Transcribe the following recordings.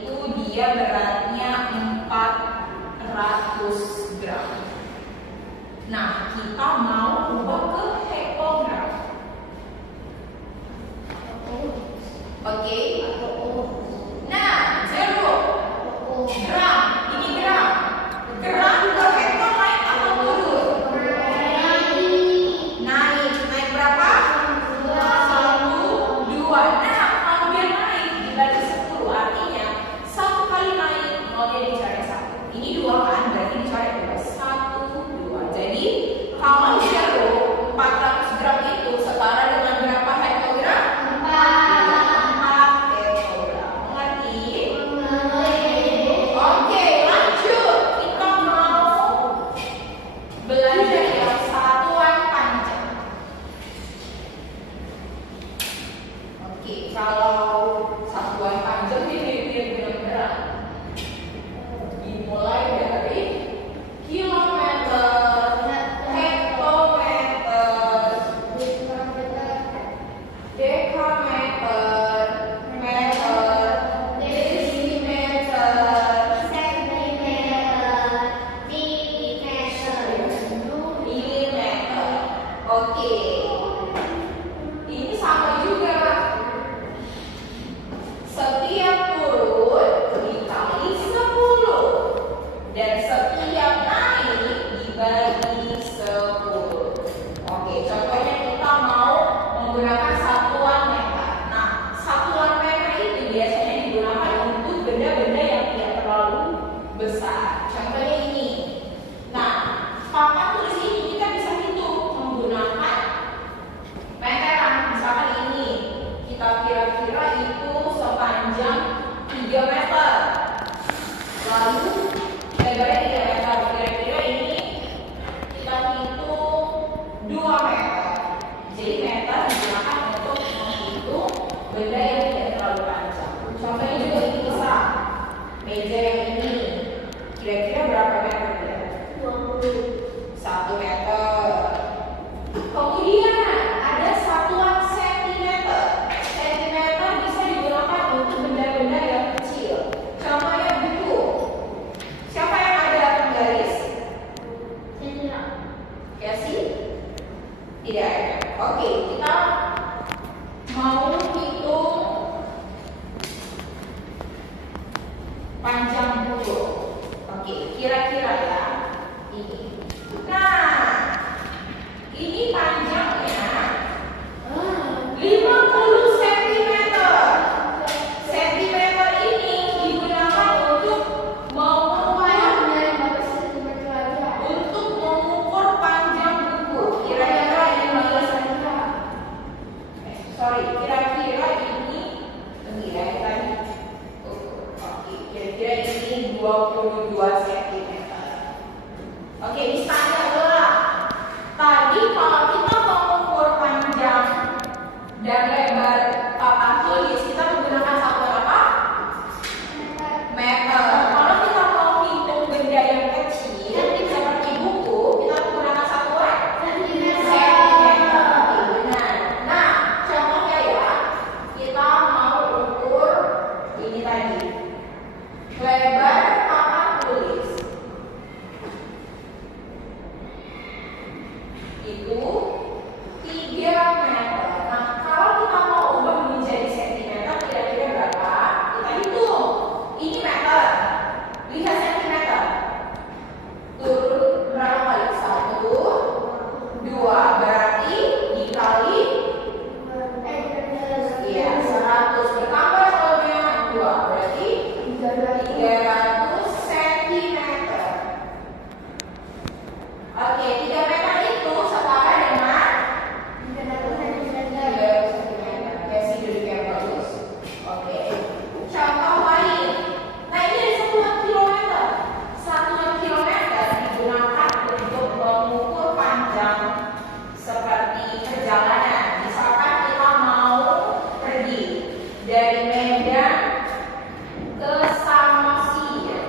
itu dia beratnya 400 gram. Nah, kita mau ubah ke hektogram. Oke. Nah, 0 gram, ini gram. Gram ke hektar naik atau turun? Naik berapa? 1, 2. Nah, kalau dia naik dibagi 10, artinya 1 kali naik nolnya dicoret 1. Ini 2 kan, berarti dicoret 2. 1, 2. Jadi kalau 400 gram itu setara dengan berapa hektogram? 4 hektogram. Mengerti? Oke, lanjut. Kita mau belajar yang satuan panjang. Oke, kalau satuan panjang ini benar-benar dimulai dari kilometer, hektometer, dekameter, meter, desimeter, milimeter. Oke, ini sama juga. Setiap turun dikali 10 dan setiap naik dibagi 10. Oke, contohnya kita mau menggunakan satuan meter. Nah, satuan meter itu biasanya digunakan untuk benda-benda yang tidak terlalu besar. Contohnya ini. Nah, papan tulis ini kita bisa hitung menggunakan meteran. Misalkan ini, kita kira-kira itu sepanjang 3 meter. Lalu lebarnya 3 meter. Kira-kira ini kita hitung 2 meter. Jadi meter digunakan untuk menghitung benda yang tidak terlalu panjang. Contohnya juga ini bisa. Meja yang ini kira-kira berapa meter dia? 1 meter. Kemudian ada satuan sentimeter. Sentimeter bisa digunakan untuk benda-benda yang kecil. Contohnya buku. Siapa yang ada penggaris? Ya sih? Tidak ada. Oke, kita mau hitung panjang buku. Oke, kira-kira ya ini. Nah, ini panjangnya 50 cm. Sentimeter ini digunakan untuk mengukur panjang buku. Kira-kira ini kira-kira ini tadi. Oke, kira-kira ini 22 cm. Oke, misalnya adalah tadi kalau kita mau mengukur panjang dan lebar papan tulis, kita menggunakan satuan apa? Meter. Kalau kita mau hitung benda yang kecil seperti buku, kita menggunakan satuan sentimeter. Benar. Nah, contohnya ya, kita mau ukur ini tadi, lebar papan tulis itu 3 meter. Nah, kalau kita mau ubah menjadi sentimeter, kira-kira berapa? Kita hitung. Ini meter. Lihat sentimeter. Turun berapa kali? 1, 2. Berarti dikali 100. Bertambah soalnya 2. Berarti 300 cm. Oke, 3 meter itu setara dengan 300 cm. Ya sih, duduk yang bagus. Oke. Contoh lain. Nah, ini ada satuan kilometer. Satuan kilometer digunakan untuk mengukur panjang seperti perjalanan. Misalkan kita mau pergi dari Medan ke Samosir.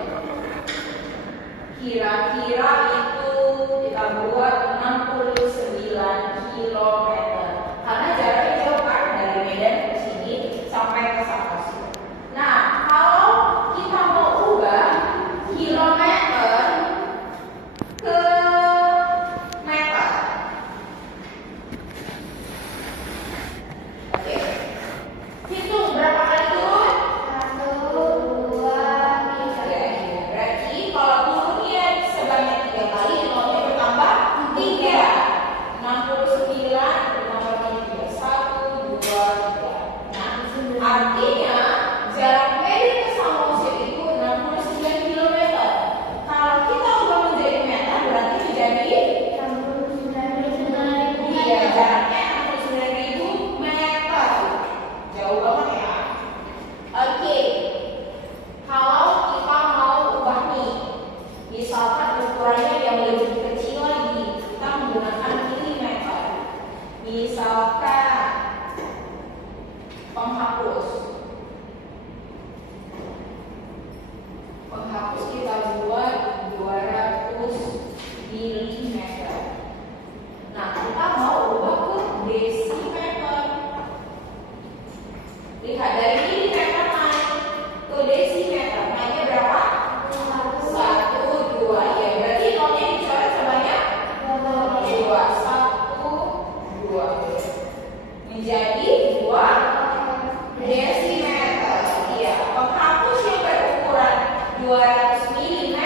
200 mm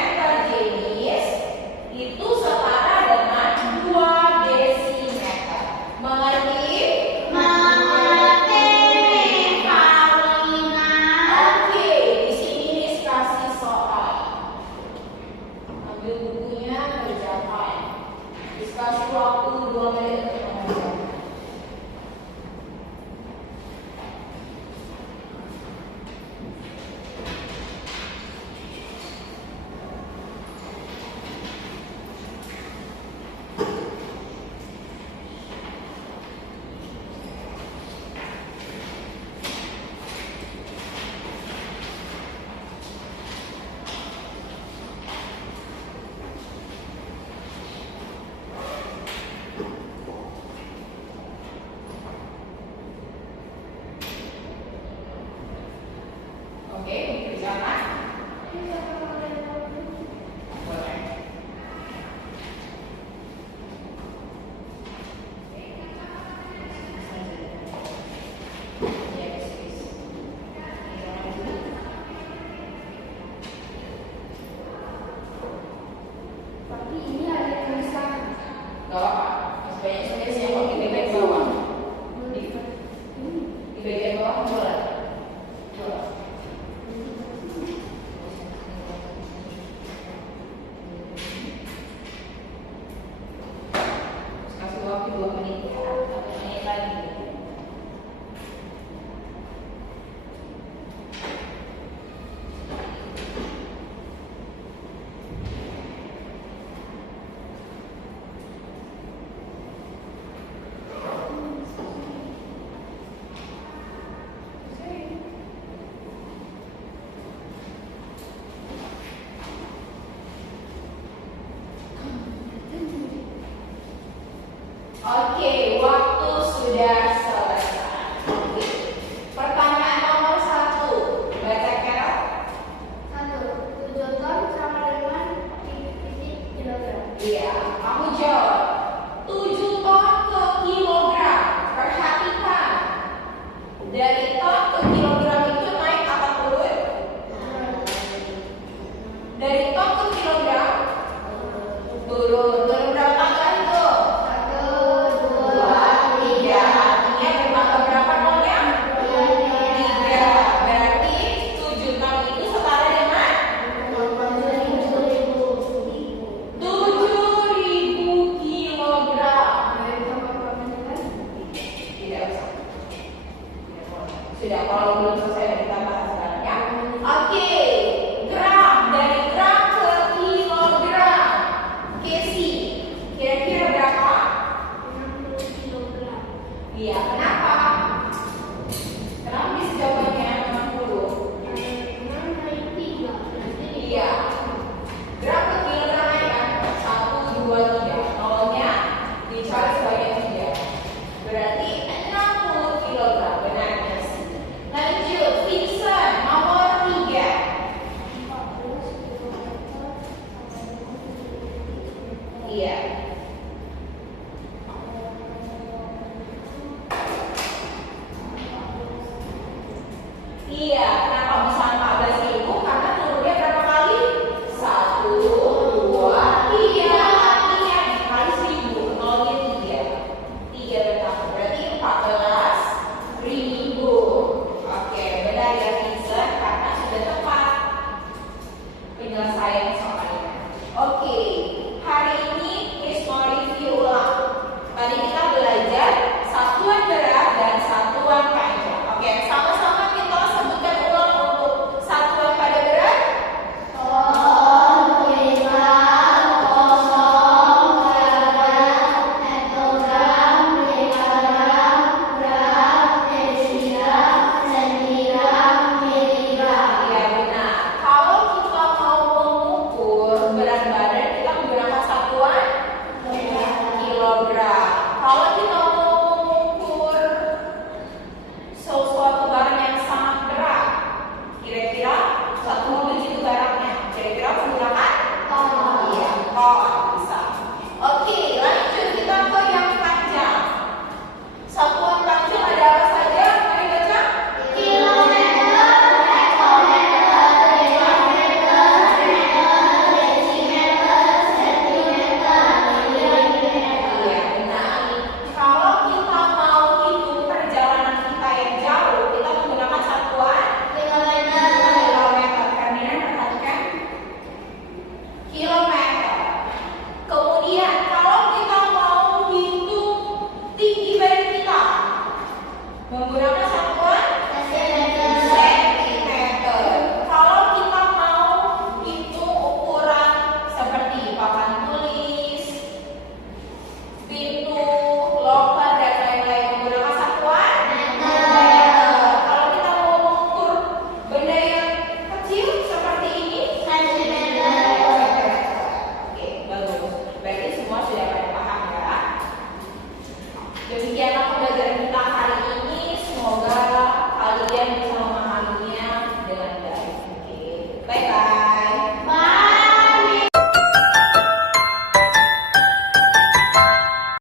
jenis itu setara dengan 2 desimeter. Mengerti? Mengerti, Paulina. Oke, di sini Miss kasih soal. Ambil bukunya, kerjakan. Miss kasih waktu 2 menit untuk mengerjakan. Oke, kerjakan. Boleh. Ya, bis. Tapi ini ada tulisan. Gak apa-apa. Masih banyak tulis yang mau di bagian bawah. Di bagian bawah boleh. Boleh. Kasih waktu 2 menit ya. 1 menit lagi. Oke, waktu sudah selesai. Oke. Pertanyaan nomor 1. Baca Carol. 1. 7 ton sama dengan kilogram. Iya, kamu jawab. 7 ton ke kilogram. Perhatikan. Dari ton ke kilogram itu naik apa turun? Dari ton ke kilogram turun. Turun berapa kali itu? 1, 2, 3. Artinya bertambah berapa nolnya? 3. Berarti 7 ton itu setara dengan 7.000 kilogram. Tidak usah. Sudah, kalau belum selesai kita bahas sekarang ya. Oke, gram, dari gram ke kilogram. Casey, kira-kira berapa? 60 kilogram. Iya, kenapa? Kenapa bisa jawabannya 60? Memang dari 3. Berarti Iya. Gram ke kilogram ya kan? 1, 2, 3. Nolnya dicari sebagai 3. Berarti 60 kilogram. Benar ya sih. Lanjut, Vincent, nomor 3. 40 kilometer. Iya. Iya, kenapa bisa 14.000? Karena turunnya berapa kali? 1, 2, 3. Artinya dikali 1.000. Nolnya 3. 3 bertambah. Berarti 14.000. Oke, benar ya Vincent. Karena sudah tepat penyelesaian soalnya. Oke, hari ini Miss mau review ulang. Tadi kita belajar satuan berat dan satuan panjang. Oke, sama-sama kita sebutkan ulang untuk satuan pada berat. Ton, kilogram, kosong, kilogram, hektogram, kilogram, gram, desigram, sentigram, miligram. Iya benar. Kalau kita mau mengukur berat badan, kita menggunakan satuan kilogram. Kalau kita mau mengukur sesuatu barang yang sangat berat, kira-kira satu mobil